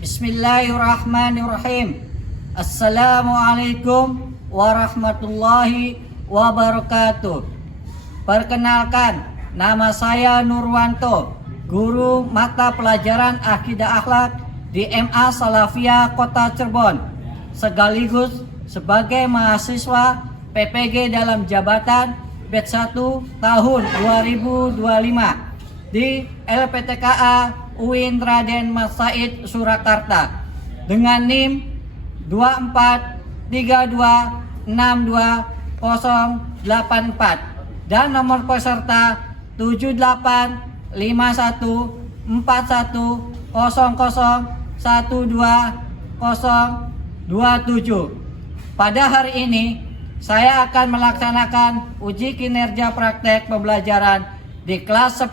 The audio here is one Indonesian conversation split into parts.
Bismillahirrahmanirrahim. Assalamualaikum warahmatullahi wabarakatuh. Perkenalkan, nama saya Nurwanto, guru mata pelajaran Akidah Akhlak di MA Salafiyah Kota Cirebon, sekaligus sebagai mahasiswa PPG dalam jabatan batch 1 tahun 2025 di LPTKA UIN Raden Mas Said Surakarta dengan NIM 2432620084 dan nomor peserta 785141001227. Pada hari ini saya akan melaksanakan uji kinerja praktek pembelajaran di kelas 10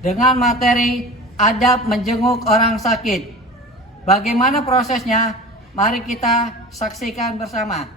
dengan materi adab menjenguk orang sakit. Bagaimana prosesnya? Mari kita saksikan bersama.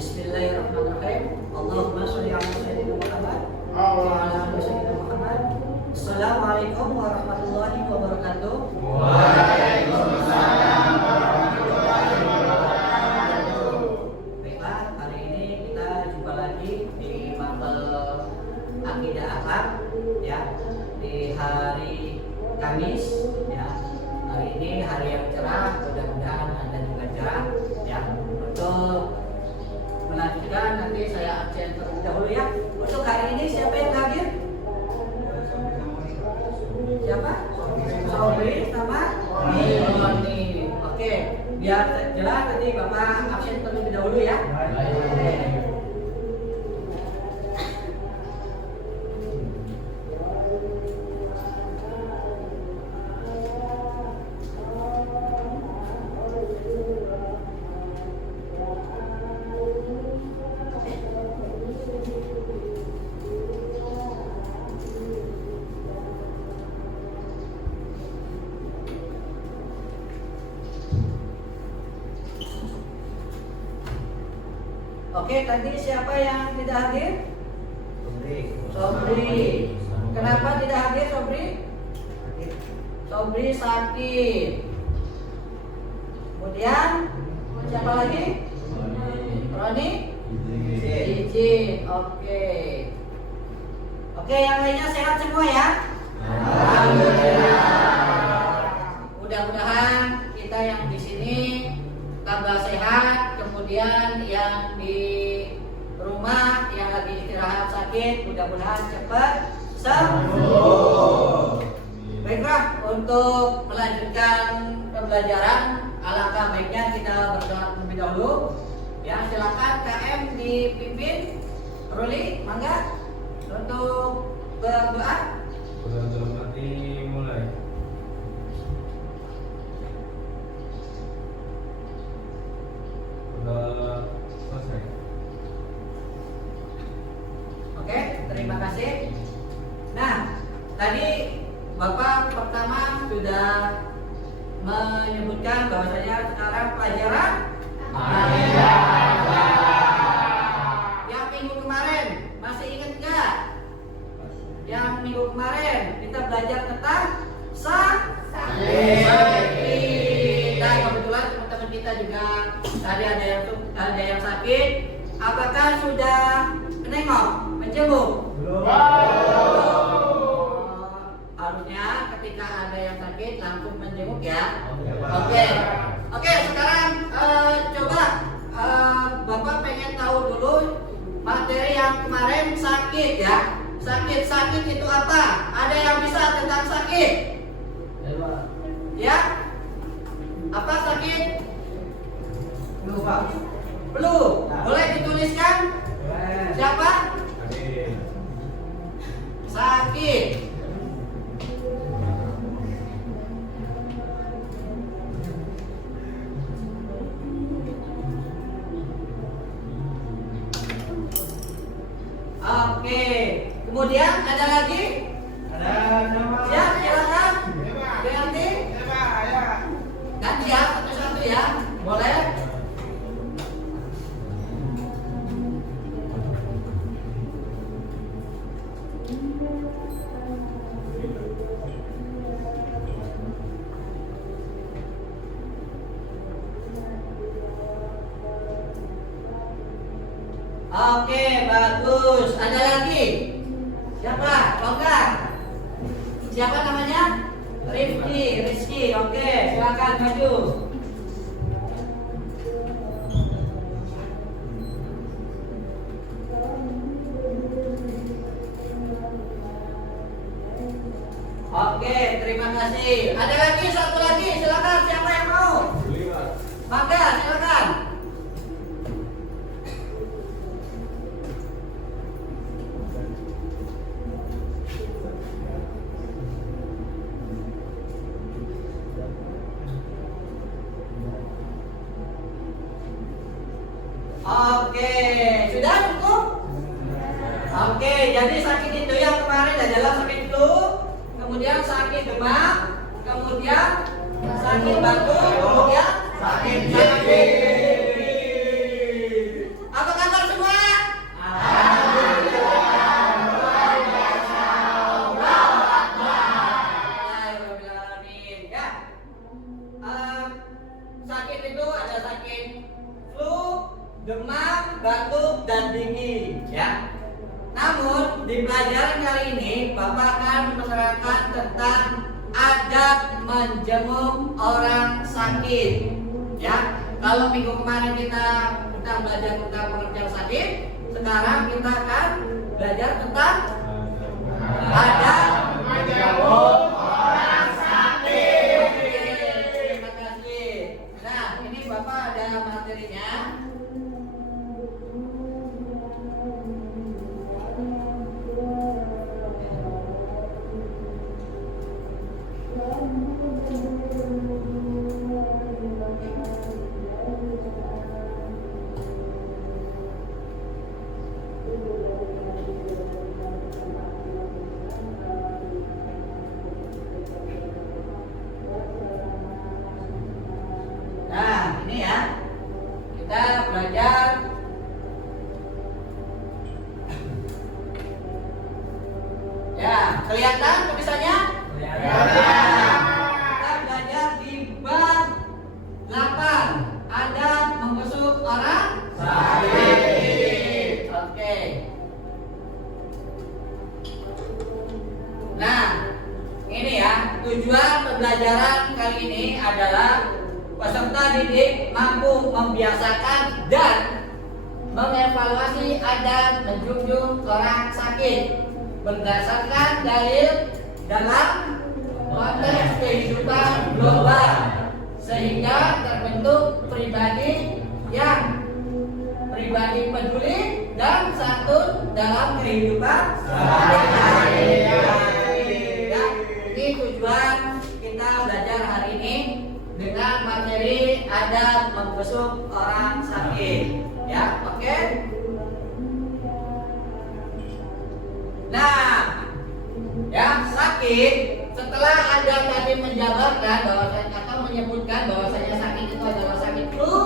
Bismillahirrahmanirrahim. Allahumma sholli ala sayyidina Muhammad wa ala ali sayyidina Muhammad. Assalamualaikum warahmatullahi wabarakatuh. Waalaikumsalam warahmatullahi wabarakatuh. Baiklah, hari ini kita jumpa lagi di mapel Akidah Akhlak ya, di hari Kamis ya. Hari ini hari yang cerah, mudah-mudahan Anda juga cerah ya. Untuk melanjutkan nanti saya absen terlebih dahulu ya. Untuk hari ini siapa yang hadir? Siapa? Sobri sama Roni. Oke, biar jelas nanti Bapak absen terlebih dahulu ya. Oke, tadi siapa yang tidak hadir? Sobri. Kenapa tidak hadir Sobri? Sobri sakit. Kemudian siapa lagi? Roni? Izin. Oke. Oke, yang lainnya sehat semua ya? Alhamdulillah. Mudah-mudahan kita yang di sini tambah sehat, kemudian yang di rumah yang lagi istirahat sakit mudah-mudahan cepat sembuh. Baiklah, untuk melanjutkan pembelajaran alangkah baiknya kita berdoa terlebih dahulu. Ya, silakan KM dipimpin. Ruli, mangga untuk berdoa. Berdoa mulai. Selesai. Oke, terima kasih. Nah, tadi Bapak pertama sudah menyebutkan bahwasanya sekarang pelajaran yang minggu kemarin masih ingat nggak? Yang minggu kemarin kita belajar tentang sakit. Nah, kebetulan teman-teman kita juga tadi ada yang sakit. Apakah sudah menengok, menjenguk? Harusnya ketika ada yang sakit langsung menjenguk ya. Oke, sekarang coba Bapak pengen tahu dulu materi yang kemarin sakit ya. Sakit itu apa? Ada yang bisa tentang sakit? Apa sakit? Flu. Boleh dituliskan? Siapa? Sakit. Oke. Kemudian ada lagi? Ya, silakan. Ganti. Ganti ya, satu-satu ya. Boleh? Oke, bagus. Ada lagi? Siapa? Longgar. Siapa namanya? Rizky. Oke, silakan maju. Oke, terima kasih. Ada lagi, satu lagi. Silakan, siapa yang mau? Maka, silakan. Oke, sudah cukup? Oke, jadi sakit itu yang kemarin adalah sakit flu, kemudian sakit demam, kemudian sakit batuk, kemudian sakit gigi. Apa kabar semua? Alhamdulillah. Ya. Sakit itu ada sakit flu, demam, batuk, dan dingin, ya. Namun di pelajaran kali ini Bapak akan menerangkan tentang adab menjenguk orang sakit, ya. Kalau minggu kemarin kita belajar tentang pengertian sakit, sekarang kita akan belajar tentang adab menjenguk orang sakit. Oke, terima kasih. Nah, ini Bapak ada materinya. Nah, ini ya, kita belajar ya, kelihatan tulisannya? Kita belajar di bab 8, adab membesuk orang sakit. Oke. Nah, ini ya, tujuan pembelajaran kali ini adalah peserta didik mampu membiasakan dan mengevaluasi adab menjunjung orang sakit berdasarkan dalil dalam konteks kehidupan global, sehingga terbentuk pribadi yang peduli dan santun dalam kehidupan sehari-hari. Ya, ini tujuan kita belajar hari ini dengan materi adab membesuk orang sakit, ya. Oke. Nah, ya, sakit setelah Anda tadi menjabarkan bahwasanya atau menyebutkan bahwasanya sakit itu adalah sakit flu,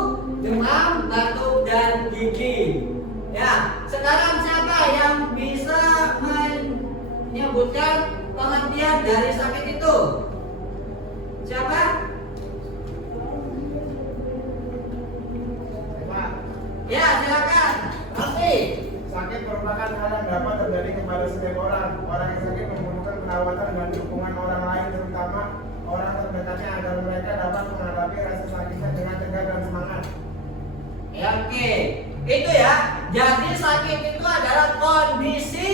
demam, batuk, dan gigi. Ya, sekarang siapa yang bisa menyebutkan pengertian dari sakit itu? Siapa? Ya, silakan. Oke. Sakit merupakan hal yang dapat terjadi kepada setiap orang. Orang yang sakit membutuhkan perawatan dan dukungan orang lain, terutama orang terdekatnya, agar mereka dapat menghadapi rasa sakitnya dengan tegar dan semangat. Ya, oke. Itu ya. Jadi sakit itu adalah kondisi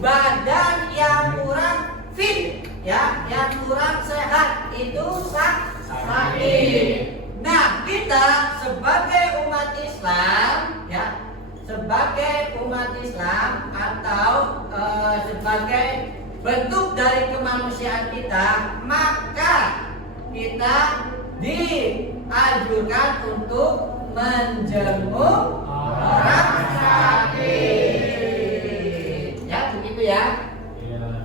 badan yang kurang fit, ya, yang kurang sehat. Itu sakit. kita sebagai umat Islam, ya, sebagai umat Islam atau sebagai bentuk dari kemanusiaan kita, maka kita dianjurkan untuk menjenguk orang sakit. Ya, begitu ya. Iya.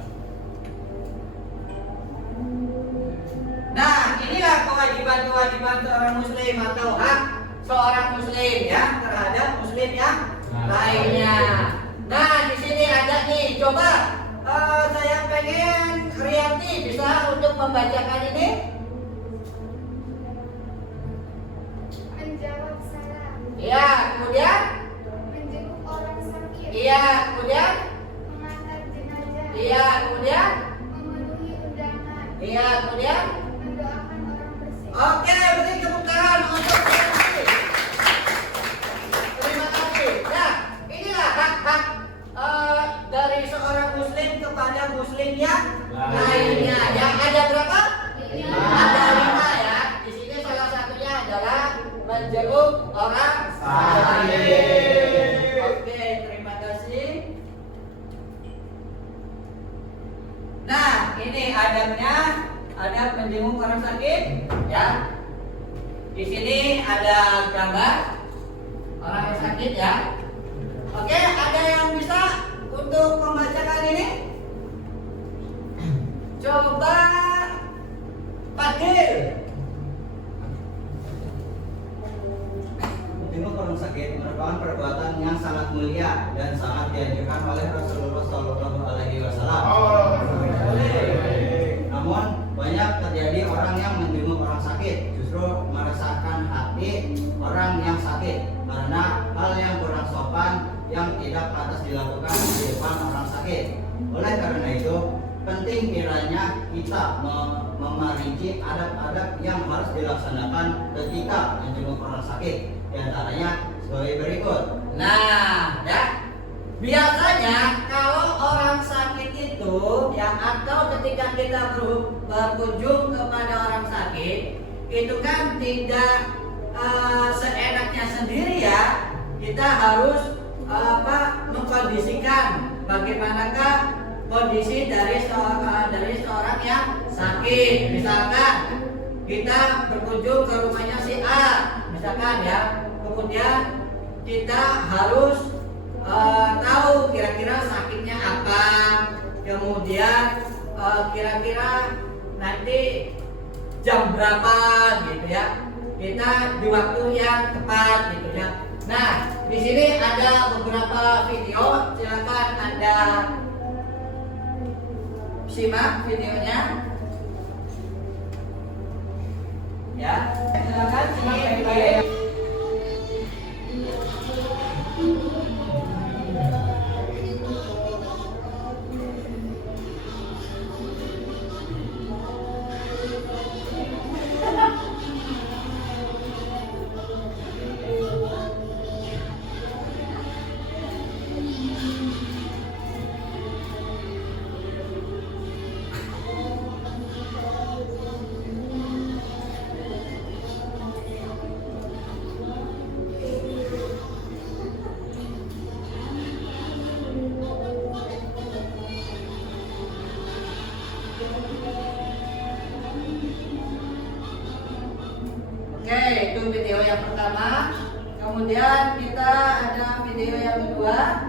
Nah, inilah kewajiban-kewajiban seorang muslim atau hak seorang muslim ya terhadap muslim yang lainnya. Nah, di sini ada nih, coba saya pengen Rianti bisa untuk membacakan ini. Menjawab salam, Iya, kemudian menjenguk orang sakit, iya, kemudian mengantar jenazah, iya, kemudian memenuhi undangan, iya, kemudian mendoakan orang bersih. oke, beri tepuk tangan untuk Rianti. Terima kasih. Nah, inilah hak-hak dari seorang muslim kepada muslim yang lainnya. Yang ada berapa? Ada 5 ya. Di sini salah satunya adalah menjenguk orang sakit. Oke, terima kasih. Nah, ini adabnya, adab menjenguk orang sakit ya. Di sini ada gambar orang yang sakit ya. Oke, ada yang bisa untuk membacakan ini? Coba Fadil. Menjenguk orang sakit merupakan perbuatan yang sangat mulia dan sangat dianjurkan oleh Rasulullah SAW. Namun banyak terjadi orang yang menjenguk orang sakit justru meresahkan hati orang yang sakit karena hal yang kurang sopan yang tidak pantas dilakukan di depan orang sakit. Oleh karena itu penting kiranya kita memerinci adab-adab yang harus dilaksanakan ketika menjenguk orang sakit. Di antaranya sebagai berikut. Nah, ya. Biasanya kalau orang sakit itu ya atau ketika kita berkunjung kepada orang sakit itu kan tidak seenaknya sendiri ya. Kita harus mengkondisikan bagaimanakah kondisi dari seorang yang sakit. Misalkan kita berkunjung ke rumahnya si A, misalkan ya, kemudian kita harus tahu kira-kira sakitnya apa, kemudian kira-kira nanti jam berapa gitu ya, kita di waktu yang tepat gitu ya. Nah, di sini ada beberapa video, silakan Anda simak videonya. Ya, silakan simak baik-baik. Oke, itu video yang pertama. Kemudian kita ada video yang kedua.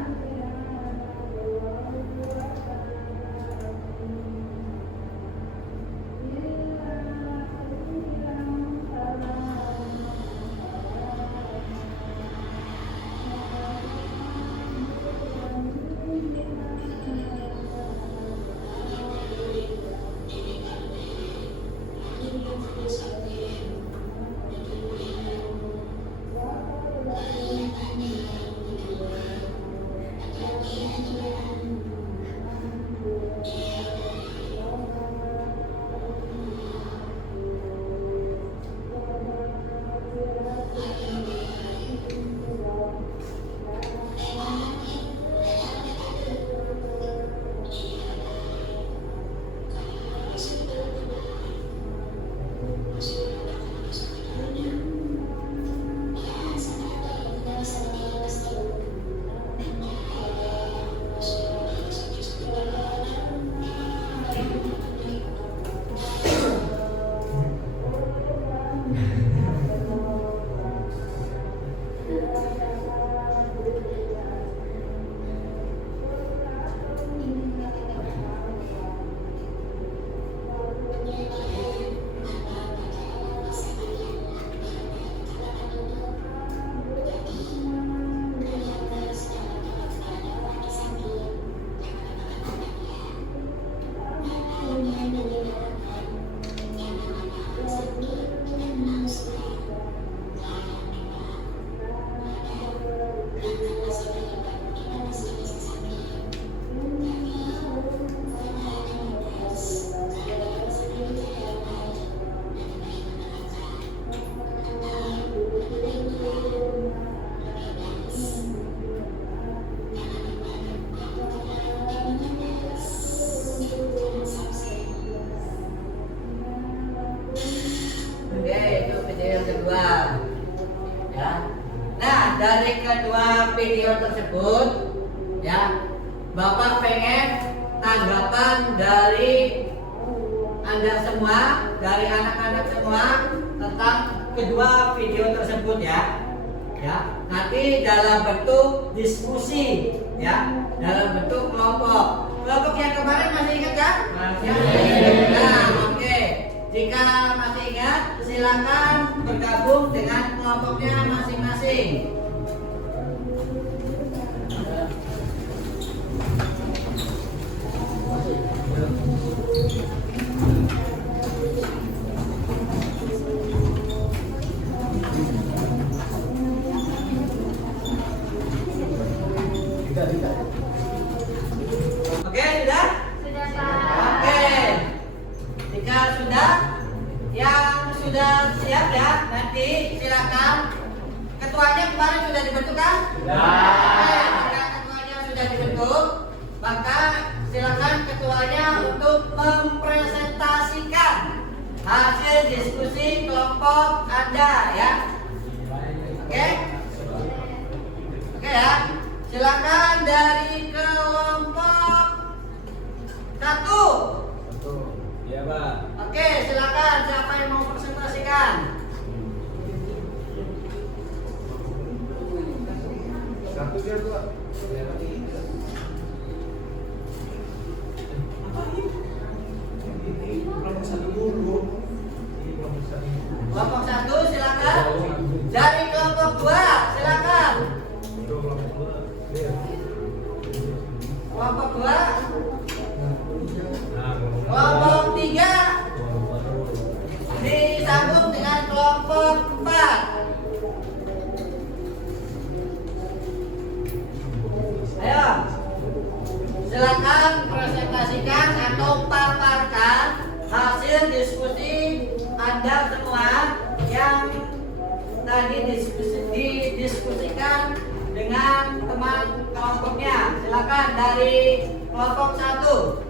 yang kedua. Ya. Nah, dari kedua video tersebut, ya, Bapak pengen tanggapan dari Anda semua, dari anak-anak semua tentang kedua video tersebut ya. Ya, nanti dalam bentuk diskusi ya, dalam bentuk kelompok. Kelompok yang kemarin masih ingat kan? Masih. Nah, oke. Jika masih ingat, silakan bergabung dengan kelompoknya masing-masing. Oke, sudah? Sudah, Pak. Oke. Jika sudah, yang sudah siap ya, nanti silakan. Ketuanya kemarin sudah dibentuk kan? Oke, jika ketuanya sudah dibentuk, maka silakan ketuanya untuk mempresentasikan hasil diskusi kelompok Anda ya. Oke? Oke ya. Silakan dari kelompok 1. Iya, Pak. Oke, silakan siapa yang mau presentasikan? Satu dia Pak. Kelompok satu dulu. Kelompok 1 silakan. Dari kelompok 2 silakan. Kelompok 2, kelompok 3 disambung dengan kelompok 4. Ayo, silakan presentasikan atau paparkan hasil diskusi Anda semua yang tadi didiskusikan dengan teman kelompoknya. Silakan dari kelompok 1.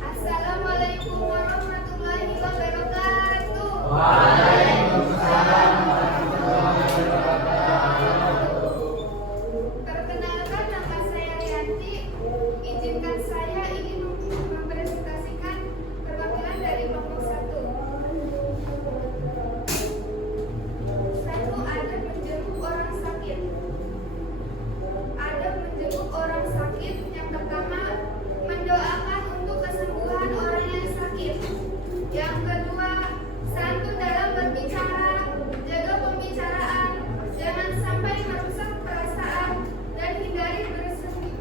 Assalamualaikum warahmatullahi wabarakatuh. Perkenalkan, nama saya Rianti. Izinkan saya ingin mempresentasikan perwakilan dari kelompok 1. 1. Ada menjenguk orang sakit. Ada menjenguk orang sakit. Yang pertama, mendoakan untuk kesembuhan orang yang sakit. Yang kedua, santun dalam berbicara, jaga pembicaraan, jangan sampai merusak perasaan dan hindari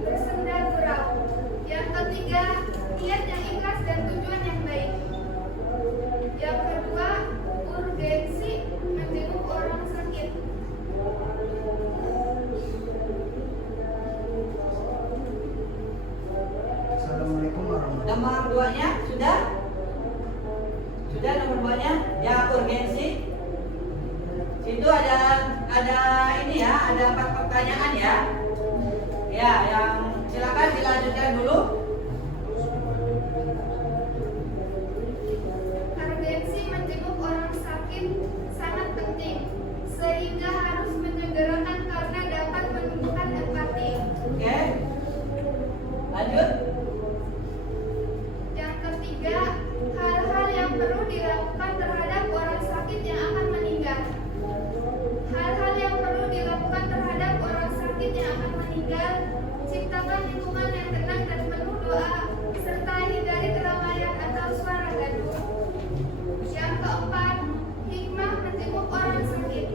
bersenda gurau. Yang ketiga, niat yang ikhlas dan tujuan yang baik. Yang kedua, urgensi menjenguk orang sakit. Assalamualaikum warahmatullahi Nomor 2-nya sudah? Sudah nomor 2-nya? Yang urgensi. Itu ada ini ya, ada 4 pertanyaan ya. Ya, yang silakan dilanjutkan dulu. Urgensi menjenguk orang sakit sangat penting, sehingga harus menyegerakan karena dapat menumbuhkan empati. Oke. Lanjut. Yang ketiga, hal-hal yang perlu dilakukan terhadap orang sakit yang akan meninggal. Hal-hal yang perlu dilakukan terhadap orang sakit yang akan meninggal, ciptakan lingkungan yang tenang dan penuh doa, serta hindari keramaian atau suara gaduh. Yang keempat, hikmah menjenguk orang sakit.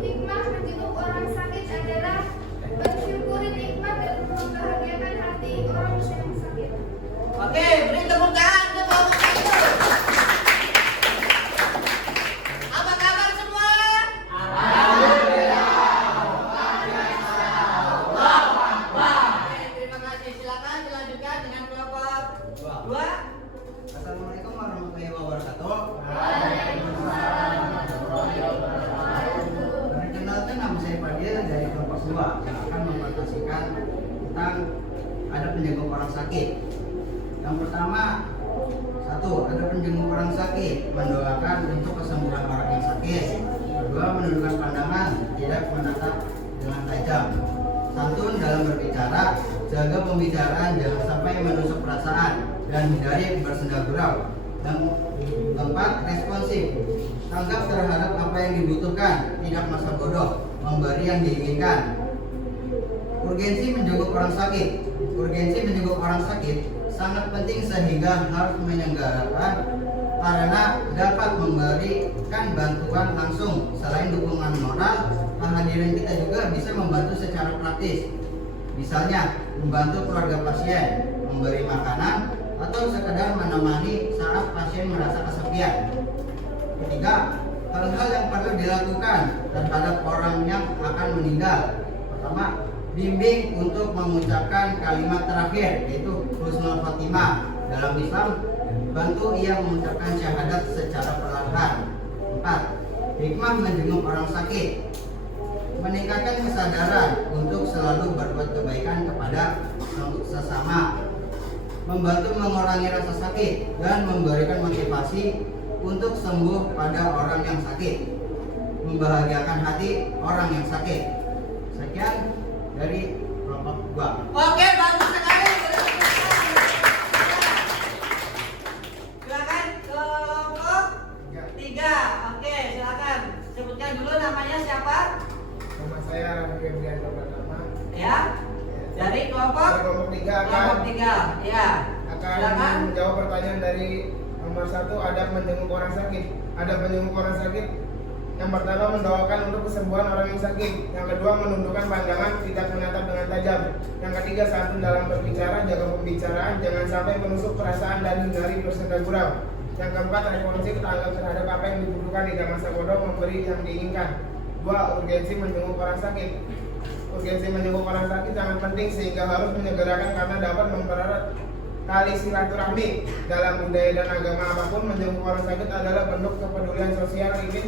Hikmah menjenguk orang sakit adalah mensyukuri nikmat dan membahagiakan hati orang yang sakit. Oke, beri tepuk tangan untuk kelompok 1. Apa kabar semua? Oke, terima kasih. Silakan dilanjutkan dengan kelompok 2. Assalamualaikum warahmatullahi wabarakatuh. Perkenalkan, nama saya Fadil dari kelompok 2 yang akan mempresentasikan tentang ada penjenguk orang sakit. Yang pertama, 1. Satu, ada menjenguk orang sakit, mendoakan untuk kesembuhan orang yang sakit. Kedua, menundukkan pandangan, tidak menatap dengan tajam. Santun dalam berbicara, jaga pembicaraan jangan sampai menusuk perasaan dan hindari bersenda gurau. Dan keempat, responsif, tanggap terhadap apa yang dibutuhkan, tidak masa bodoh, memberi yang diinginkan. Urgensi menjenguk orang sakit. Urgensi menjenguk orang sakit sangat penting sehingga harus menyelenggarakan karena dapat memberikan bantuan langsung. Selain dukungan moral, kehadiran kita juga bisa membantu secara praktis. Misalnya, membantu keluarga pasien, memberi makanan, atau sekedar menemani saat pasien merasa kesepian. Ketiga, hal-hal yang perlu dilakukan terhadap orang yang akan meninggal. Pertama, bimbing untuk mengucapkan kalimat terakhir, yaitu husnul khotimah. Dalam Islam, bantu ia mengucapkan syahadat secara perlahan. 4. Hikmah menjenguk orang sakit, meningkatkan kesadaran untuk selalu berbuat kebaikan kepada sesama, membantu mengurangi rasa sakit dan memberikan motivasi untuk sembuh pada orang yang sakit, membahagiakan hati orang yang sakit. Sekian dari kelompok gua. Oke, bagus sekali. Silakan kelompok 3. Oke, silakan. Sebutkan dulu namanya siapa? Nama saya Raffi Febrianto pertama. Ya. Dari kelompok Kelompok 3 kelompok 3. Ya. akan Silakan. menjawab pertanyaan dari nomor 1, adab menjenguk orang sakit. Adab menjenguk orang sakit, yang pertama mendoakan untuk kesembuhan orang yang sakit. Yang kedua menundukkan pandangan, tidak menatap dengan tajam. Yang ketiga santun dalam berbicara, jaga pembicaraan, jangan sampai menusuk perasaan dan hindari bersenda gurau. Yang keempat responsif, tanggap terhadap apa yang dibutuhkan, tidak masa bodoh, memberi yang diinginkan. 2. Urgensi menjenguk orang sakit. Urgensi menjenguk orang sakit sangat penting sehingga harus menyegerakan karena dapat mempererat tali silaturahmi. Dalam budaya dan agama apapun, menjenguk orang sakit adalah bentuk kepedulian sosial, ingin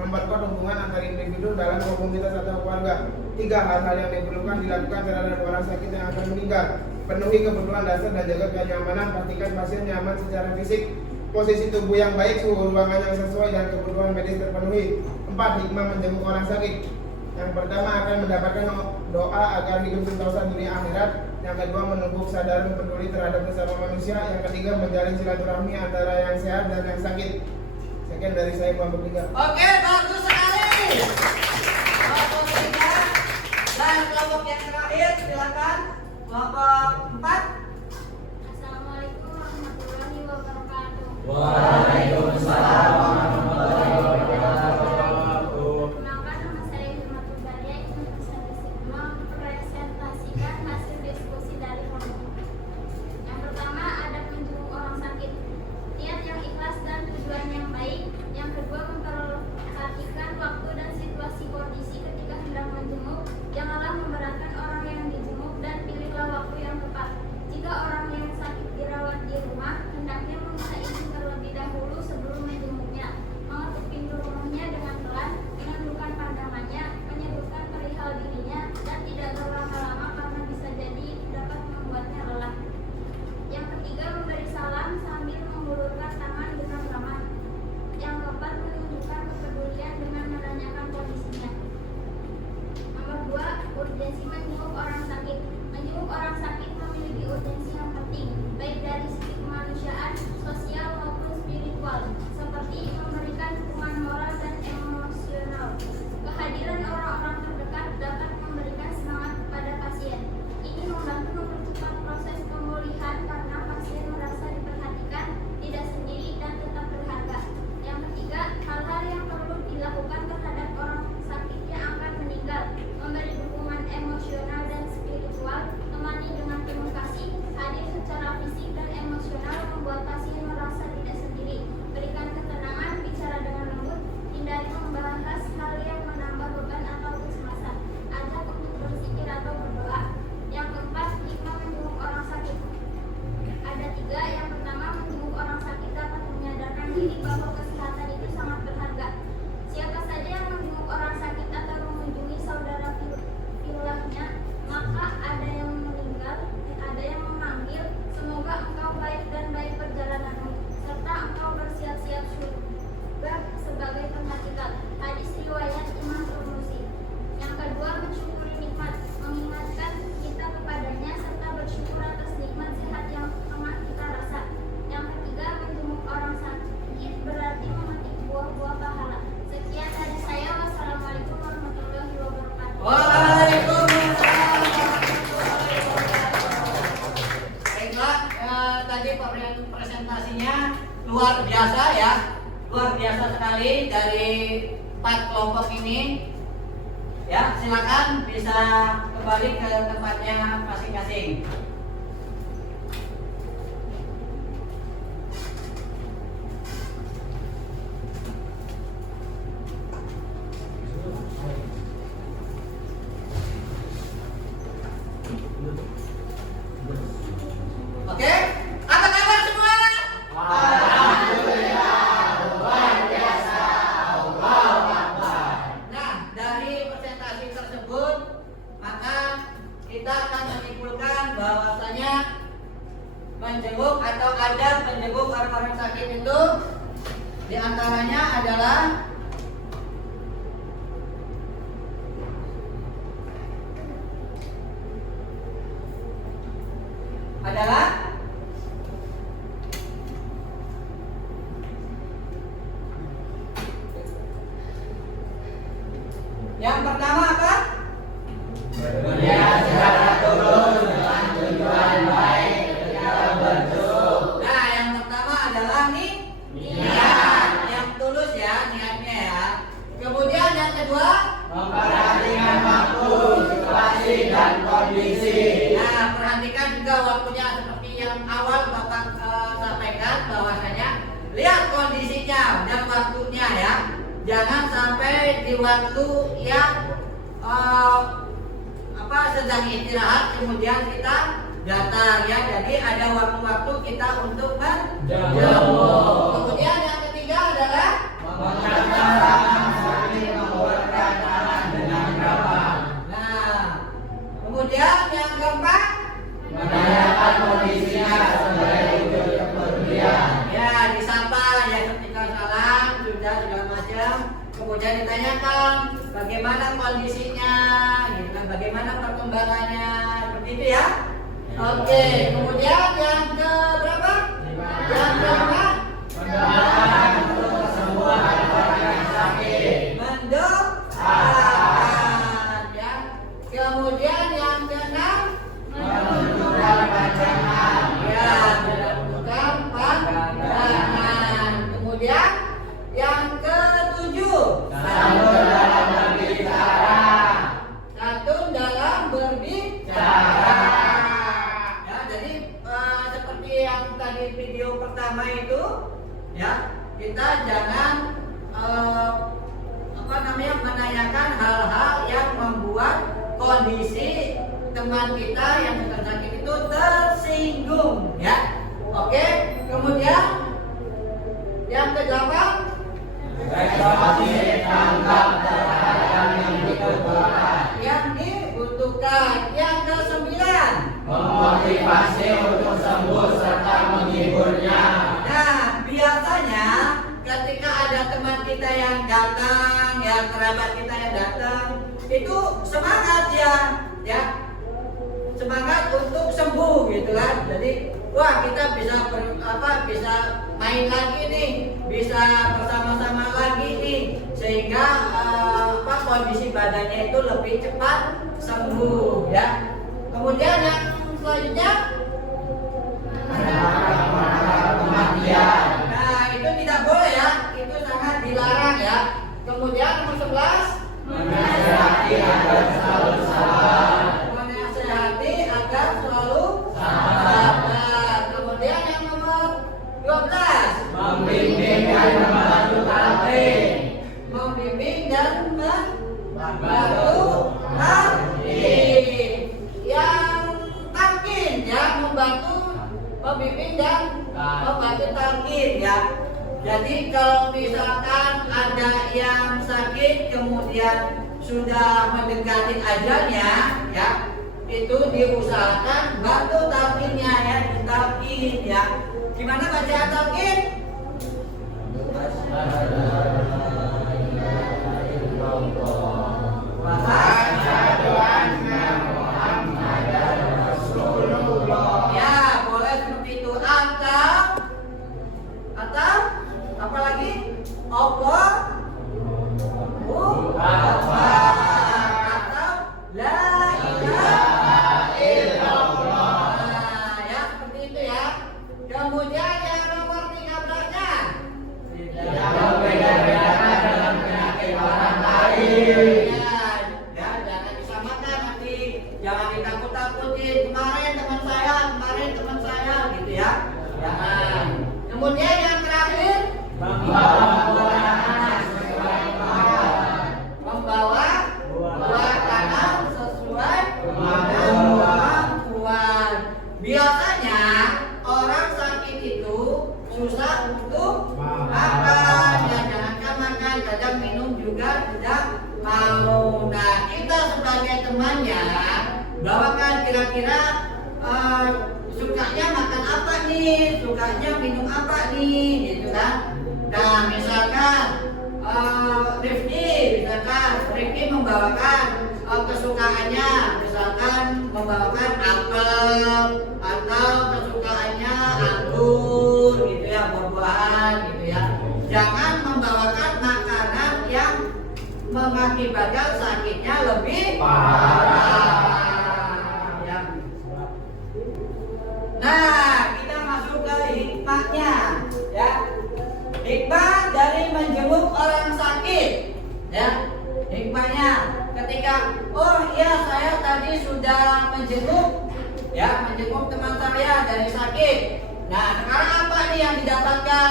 memperkuat hubungan antar individu dalam komunitas atau keluarga. 3. Hal-hal yang diperlukan dilakukan terhadap orang sakit yang akan meninggal. Penuhi kebutuhan dasar dan jaga kenyamanan. Pastikan pasien nyaman secara fisik, posisi tubuh yang baik, suhu ruangan yang sesuai, dan kebutuhan medis terpenuhi. 4. Hikmah menjenguk orang sakit. Yang pertama akan mendapatkan doa agar hidup sentosa dunia akhirat. Yang kedua menumbuh kesadaran peduli terhadap sesama manusia. Yang ketiga menjalin silaturahmi antara yang sehat dan yang sakit. Sekian dari saya kelompok 3. Oke, bagus sekali. Kelompok 3 dan kelompok yang terakhir silakan. Kelompok 4. Assalamualaikum warahmatullahi wabarakatuh. Waalaikumsalam warahmatullahi wabarakatuh. Perkenalkan, nama saya Hilmatul Baria, ingin mempresentasikan hasil diskusi dari kelompok. Yang pertama, adab menjenguk orang sakit. Niat yang ikhlas dan tujuan yang baik. Yang kedua, memperhatikan waktu dan situasi kondisi ketika hendak menjenguk. Janganlah memberatkan orang yang dijenguk dan pilihlah waktu yang tepat. Jika orang yang sakit dirawat di rumah, hendaknya meminta izin terlebih dahulu sebelum menjenguknya. Mengetuk pintu rumahnya dengan pelan, menundukkan pandangannya, menyebutkan perihal dirinya, dan tidak berlama-lama karena bisa jadi dapat membuatnya lelah. Yang ketiga, memberi salam sambil mengulurkan tangan dengan ramah. Yang keempat, menunjukkan kepedulian dengan menanyakan kondisinya. Nomor 2, urgensi menjenguk orang sakit. Menjenguk orang sakit memiliki urgensi yang penting, baik dari sisi kemanusiaan, sosial maupun spiritual, seperti memberikan dukungan moral dan emosional. Kehadiran orang-orang terdekat dapat memberikan semangat kepada pasien. Ini membantu mempercepat proses pemulihan karena pasien merasa diperhatikan, tidak sendiri, dan tetap berharga. Yang ketiga, hal-hal yang perlu dilakukan terhadap orang sakit yang akan meninggal. Memberi dukungan emosional dan spiritual, temani dengan penuh kasih, hadir secara fisik dan emosional, membuat pasien merasa tidak sendiri. Berikan ketenangan, bicara dengan lembut, hindari membahas hal yang menambah beban atau kecemasan. Ajak untuk berzikir atau berdoa. Yang keempat, hikmah menjenguk orang sakit. Ada 3. Yang pertama, menjenguk orang sakit dapat menyadarkan diri bahwa kesehatan itu sangat berharga. Siapa saja yang menjenguk orang sakit atau mengunjungi saudara filahnya, maka ada yang meninggal, ada yang memanggil, semoga engkau baik dan baik perjalananmu. hasilnya luar biasa ya, luar biasa sekali dari 4 kelompok ini. Ya, silakan bisa kembali ke tempatnya masing-masing. Oke, apa kabar semua? Nah, dari presentasi tersebut, maka kita akan menyimpulkan bahwasanya menjenguk atau adab menjenguk orang-orang sakit itu diantaranya adalah yang pertama apa? Melihat secara tulus dengan tujuan baik ketika berdoa. Nah, yang pertama adalah niat yang tulus ya, niatnya ya. Kemudian yang kedua, Memperhatikan waktu, situasi dan kondisi. nah perhatikan juga waktunya seperti yang awal Bapak sampaikan bahwasanya lihat kondisinya dan waktunya ya. Jangan sampai di waktu yang sedang istirahat kemudian kita datang ya. Jadi ada waktu-waktu kita untuk menjenguk. Kemudian yang ketiga adalah Mengangkat tangan sambil mengulurkan tangan dengan rapat. nah, kemudian yang keempat Menanyakan kondisinya sebagai wujud kepedulian. ya disapa ya ketika salam sudah segala macam. Kemudian ditanyakan bagaimana kondisinya, gitu kan, bagaimana perkembangannya, seperti itu ya. Oke, kemudian yang ke berapa? Yang kelima, Mendoakan untuk kesembuhan orang yang sakit. mendoakan ya. Kemudian yang keenam, Menunjukkan pandangan. ya menentukan pandangan. Kemudian yang ketujuh, Sambut dalam berbicara. santun dalam berbicara. Ya, jadi seperti yang tadi video pertama itu, ya kita jangan menanyakan hal-hal yang membuat kondisi teman kita yang sedang sakit itu tersinggung, ya. Oke, kemudian yang ke-8 Responsif tanggap terhadap yang dibutuhkan. yang dibutuhkan. Yang ke-9 Memotivasi untuk sembuh serta menghiburnya. nah, biasanya ketika ada teman kita yang datang, ya kerabat kita yang datang, itu semangat ya semangat untuk sembuh gitu kan. Jadi wah kita bisa bisa main lagi nih, bisa bersama-sama lagi nih, sehingga kondisi badannya itu lebih cepat sembuh ya. Kemudian yang selanjutnya, Kematian. nah itu tidak boleh ya, itu sangat dilarang ya. Kemudian nomor 11, Menasihati agar selalu sabar. menasehati agar selalu sabar. Kemudian yang nomor 12, Membimbing dan membantu talqin. membimbing dan membantu talqin. Yang talqin ya, membantu membimbing dan membantu talqin ya. Jadi kalau misalkan ada yang sakit kemudian sudah mendekati ajalnya ya, itu diusahakan bantu talqinnya ya, talqin ya. Gimana bacaan talqin? Ya, boleh seperti itu. Atau apa lagi? Allah atau la ilaha illallah. Nah, ya seperti itu ya. Kemudian yang nomor 13 Kemudian yang terakhir, membawa buah tanam sesuai kemampuan. Biasanya orang sakit itu susah untuk makan, ya jangankan makan, kadang minum juga tidak mau. Nah, kita sebagai temannya bawakan kira-kira sukanya makan apa nih, sukanya minum apa nih, gitu kan. Nah, misalkan Rifki membawakan kesukaannya, misalkan membawakan apel atau kesukaannya anggur, gitu ya, buah-buahan, gitu ya. Jangan membawakan makanan yang mengakibatkan sakitnya lebih parah. Ya. Nah, kita masuk ke hikmahnya, ya. Hikmah dari menjenguk orang sakit, ya. Hikmahnya ketika saya tadi sudah menjenguk, ya, menjenguk teman saya dari sakit. Nah, sekarang apa nih yang didapatkan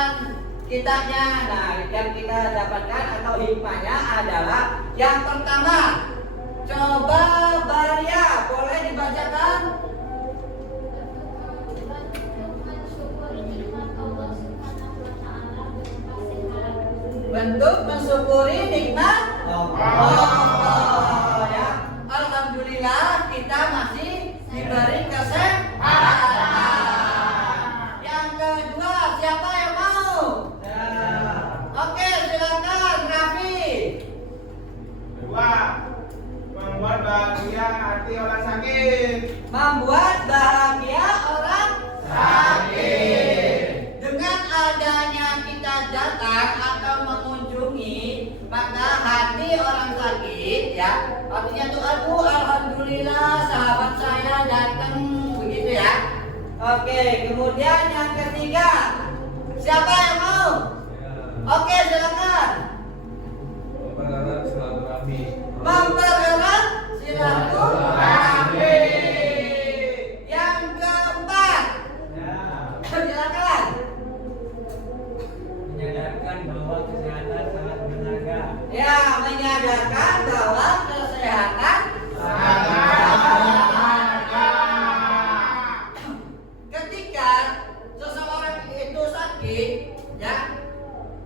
kitanya? Nah, yang kita dapatkan atau hikmahnya adalah yang pertama, coba Baria boleh dibacakan? Bentuk mensyukuri nikmat Allah, ya. Alhamdulillah kita masih diberi kesehatan. Yang kedua, siapa yang mau? Oke, silakan Raffi. Kedua, membuat bahagia hati orang sakit. Membuat bahagia orang sakit. Dengan adanya kita datang atau mengunjungi, maka hati orang sakit, ya, artinya tuh aduh alhamdulillah sahabat saya datang, begitu ya. Oke, kemudian yang ketiga, siapa yang mau? Oke, silakan. Mempererat silaturahmi. Mempererat silaturahmi. Yang keempat, silakan. Menyadarkan bahwa kesehatan sangat berharga. Ya, menyadarkan bahwa kesehatan ketika seseorang itu sakit, ya,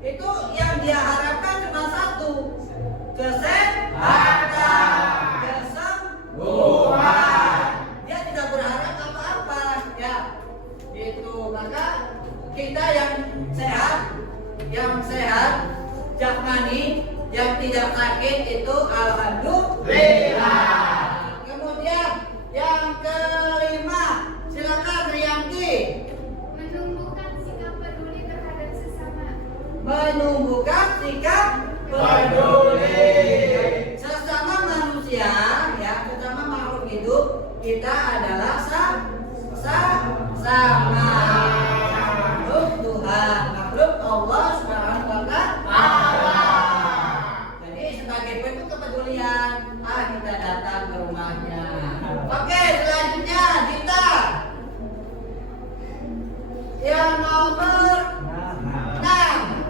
itu yang dia harapkan cuma satu, kesehatan, kesembuhan. Dia tidak berharap apa-apa, ya. Itu maka kita yang sehat, jasmani, yang tidak sakit itu alhamdulillah. Kemudian yang kelima, silakan Rianti. Menumbuhkan sikap peduli terhadap sesama. Menumbuhkan sikap peduli sesama manusia, ya, sesama makhluk hidup, kita adalah sama makhluk Tuhan, makhluk Allah Subhanahu wa Ta'ala. Jadi sebagai bentuk kepedulian, kita datang ke rumahnya. Oke, selanjutnya Dita. Yang nomor 6.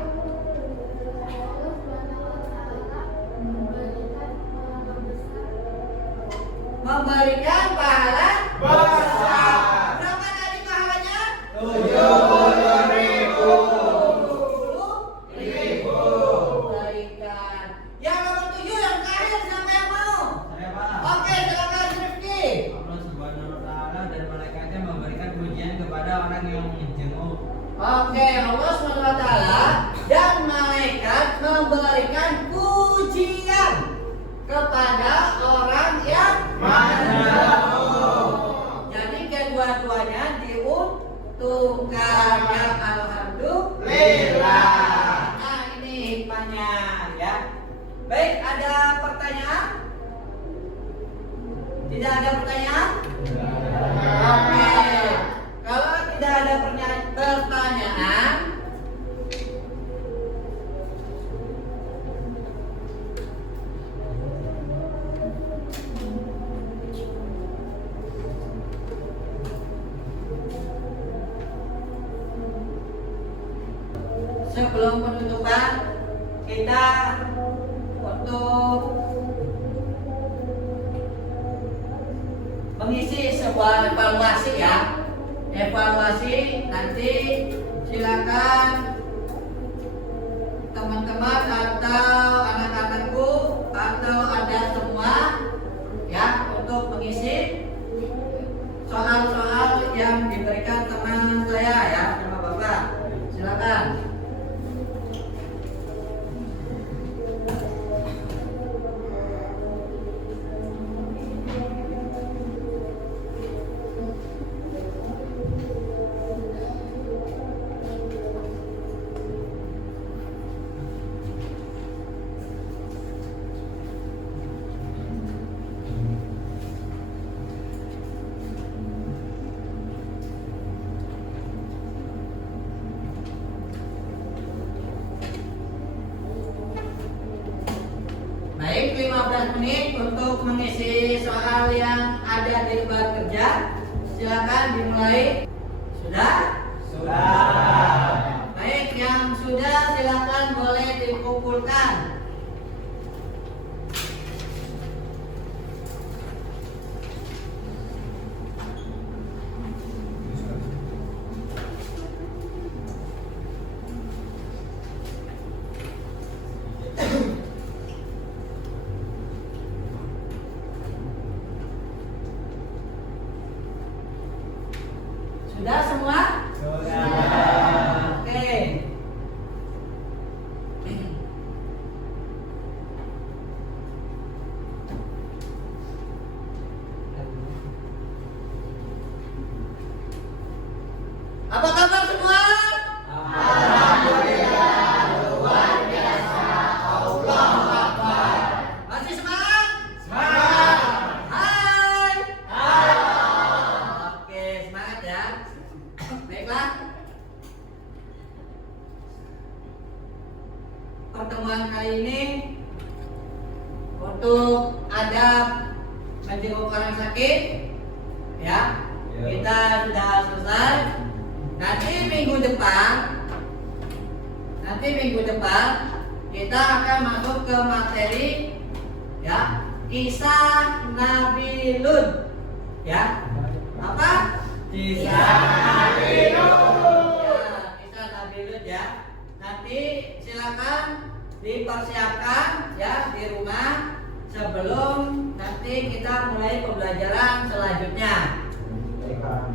Memberikan pahala besar. Berapa tadi pahalanya? 70.000. 70.000. Berikan. Yang nomor 7, yang terakhir, siapa yang mau? Saya Pak. Oke, silakan Rifki. Allah Subhanahu wa Ta'ala dan malaikatnya memberikan pujian kepada orang yang menjenguk. Oke, Allah SWT dan malaikat memberikan pujian kepada orang yang menjenguk. Jadi kedua-duanya diuntungkan, ya, alhamdulillah. Nah, ini hikmahnya, ya. Baik, ada pertanyaan? Tidak ada pertanyaan? Oke. Kalau tidak ada pertanyaan, sebelum penutupan kita untuk mengisi sebuah evaluasi ya. Evaluasi nanti silakan teman-teman atau anak-anakku atau ada semua ya untuk mengisi soal-soal yang diberikan teman saya ya sama Bapak. Silakan. Baik, 15 menit untuk mengisi soal yang ada di lembar kerja. Silakan dimulai. Sudah? Sudah. Baik, yang sudah silakan boleh dikumpulkan. Sudah semua? Sudah. Oke. Apa kabar semua? Alhamdulillah, luar biasa. Allahu Akbar. Masih semangat? Semangat. Hai. Halo. Oke, semangat ya. Baiklah. Pertemuan kali ini untuk adab menjenguk orang sakit ya. Ya. Kita sudah selesai. Nanti minggu depan kita akan masuk ke materi ya, kisah Nabi Lut. Ya. Apa? Kisah Nabi Lut. Ya, kisah Nabi Lut ya. Nanti silakan dipersiapkan ya di rumah sebelum nanti kita mulai pembelajaran selanjutnya. Baik, Pak.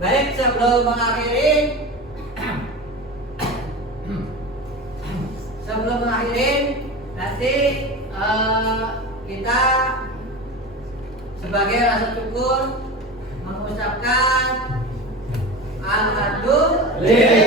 Baik, sebelum mengakhiri nanti kita sebagai rasa syukur mengucapkan alhamdulillah